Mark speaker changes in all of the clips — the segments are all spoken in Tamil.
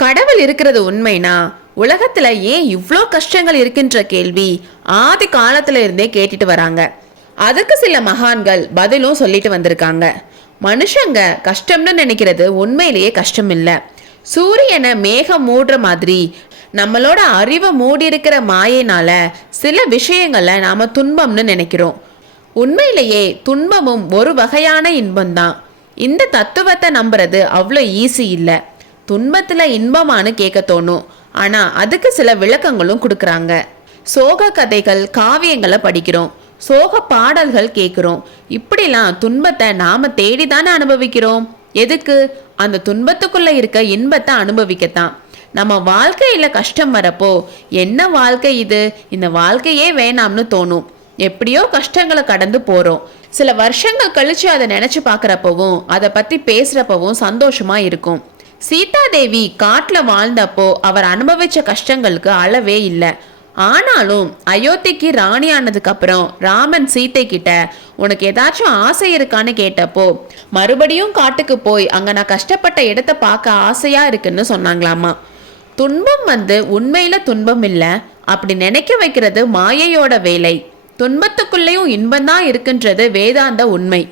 Speaker 1: கடவுள் இருக்கிறது உண்மைனா உலகத்துல ஏன் இவ்வளோ கஷ்டங்கள் இருக்கின்ற கேள்வி ஆதி காலத்துல இருந்தே கேட்டுட்டு வராங்க. அதுக்கு சில மகான்கள் பதிலும் சொல்லிட்டு வந்திருக்காங்க. மனுஷங்க கஷ்டம்னு நினைக்கிறது உண்மையிலேயே கஷ்டம் இல்லை சூரியனை மேகம் மூடுற மாதிரி நம்மளோட அறிவை மூடி இருக்கிற மாயினால சில விஷயங்களை நாம துன்பம்னு நினைக்கிறோம். உண்மையிலேயே துன்பமும் ஒரு வகையான இன்பம்தான். இந்த தத்துவத்தை நம்புறது அவ்வளோ ஈஸி இல்லை. துன்பத்தில் இன்பமானு கேட்க தோணும். ஆனால் அதுக்கு சில விளக்கங்களும் கொடுக்குறாங்க. சோக கதைகள் காவியங்களை படிக்கிறோம். சோக பாடல்கள் கேட்குறோம் இப்படிலாம் துன்பத்தை நாம் தேடி தானே அனுபவிக்கிறோம். எதுக்கு? அந்த துன்பத்துக்குள்ளே இருக்க இன்பத்தை அனுபவிக்கத்தான். நம்ம வாழ்க்கையில் கஷ்டம் வரப்போ என்ன வாழ்க்கை இது? இந்த வாழ்க்கையே வேணாம்னு தோணும். எப்படியோ கஷ்டங்களை கடந்து போகிறோம் சில வருஷங்கள் கழித்து அதை நினச்சி பார்க்குறப்பவும் அதை பற்றி பேசுகிறப்பவும் சந்தோஷமாக இருக்கும். சீதாதேவி காட்டில் வாழ்ந்தப்போ அவர் அனுபவிச்ச கஷ்டங்களுக்கு அளவே இல்லை. ஆனாலும் அயோத்திக்கு ராணி ஆனதுக்கு அப்புறம் ராமன் சீத்தை கிட்ட உனக்கு ஏதாச்சும் ஆசை இருக்கான்னு கேட்டப்போ மறுபடியும் காட்டுக்கு போய் அங்க நான் கஷ்டப்பட்ட இடத்த பார்க்க ஆசையா இருக்குன்னு சொன்னாங்களாமா. துன்பம் வந்து உண்மையில துன்பம் இல்லை அப்படி நினைக்க வைக்கிறது மாயையோட வேலை. துன்பத்துக்குள்ளேயும் இன்பம்தான் இருக்குன்றது வேதாந்த உண்மை.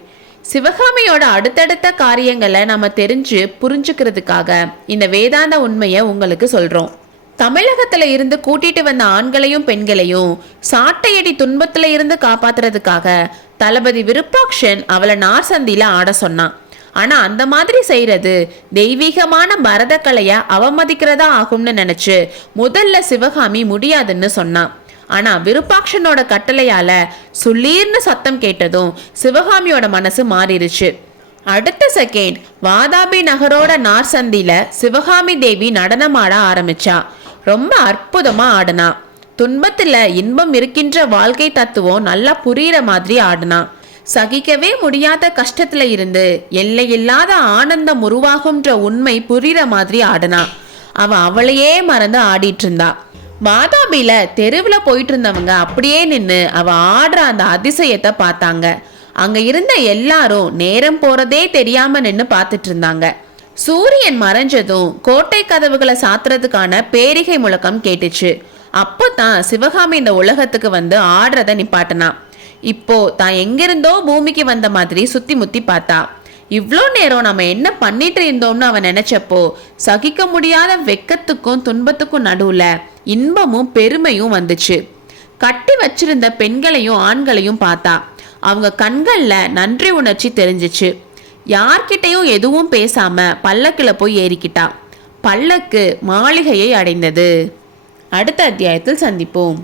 Speaker 1: சிவகாமியோட அடுத்தடுத்த காரியங்களை நம்ம தெரிஞ்சு புரிஞ்சுக்கிறதுக்காக இந்த வேதாந்த உண்மையை உங்களுக்கு சொல்றோம். தமிழகத்துல இருந்து கூட்டிட்டு வந்த ஆண்களையும் பெண்களையும் சாட்டையடி துன்பத்துல இருந்து காப்பாத்துறதுக்காக தளபதி விருப்பாக்ஷன் அவளை நார்சந்தியில ஆட சொன்னான். ஆனா அந்த மாதிரி செய்யறது தெய்வீகமான பரதக்கலைய அவமதிக்கிறதா ஆகும்னு நினைச்சு முதல்ல சிவகாமி முடியாதுன்னு சொன்னான். ஆனா விருப்பாக்ஷனோட கட்டளையால சுள்ளீர்னு சத்தம் கேட்டதும் சிவகாமியோட மனசு மாறிடுச்சு அடுத்த செகண்ட் வாதாபி நகரோட நார் சந்தியில் சிவகாமி தேவி நடனமாட ஆரம்பிச்சா. ரொம்ப அற்புதமா ஆடினா. துன்பத்துல இன்பம் இருக்கின்ற வாழ்க்கை தத்துவம் நல்லா புரியிற மாதிரி ஆடினா. சகிக்கவே முடியாத கஷ்டத்துல இருந்து எல்லையில்லாத ஆனந்தம் உருவாகுன்ற உண்மை புரிகிற மாதிரி ஆடினா. அவ அவளையே மறந்து ஆடிட்டு இருந்தா. வாதாபில தெருவில் போயிட்டு இருந்தவங்க அப்படியே நின்று அவ ஆடுற அந்த அதிசயத்தை பார்த்தாங்க. அங்க இருந்த எல்லாரும் நேரம் போறதே தெரியாம நின்று பார்த்துட்டு இருந்தாங்க சூரியன் மறைஞ்சதும் கோட்டை கதவுகளை சாத்துறதுக்கான பேரிகை முழக்கம் கேட்டுச்சு. அப்போ தான் சிவகாமி இந்த உலகத்துக்கு வந்து ஆடுறத நிப்பாட்டினா. இப்போ தான் எங்கிருந்தோ பூமிக்கு வந்த மாதிரி சுத்தி முத்தி பார்த்தா. இவ்வளோ நேரம் நம்ம என்ன பண்ணிட்டு இருந்தோம்னு அவன் நினைச்சப்போ சகிக்க முடியாத வெக்கத்துக்கும் துன்பத்துக்கும் நடுவில் இன்பமும் பெருமையும் வந்துச்சு. கட்டி வச்சிருந்த பெண்களையும் ஆண்களையும் பார்த்தா அவங்க கண்களில் நன்றி உணர்ச்சி தெரிஞ்சிச்சு. யார்கிட்டையும் எதுவும் பேசாம பல்லக்கில் போய் ஏறிக்கிட்டா. பல்லக்கு மாளிகையை அடைந்தது. அடுத்த அத்தியாயத்தில் சந்திப்போம்.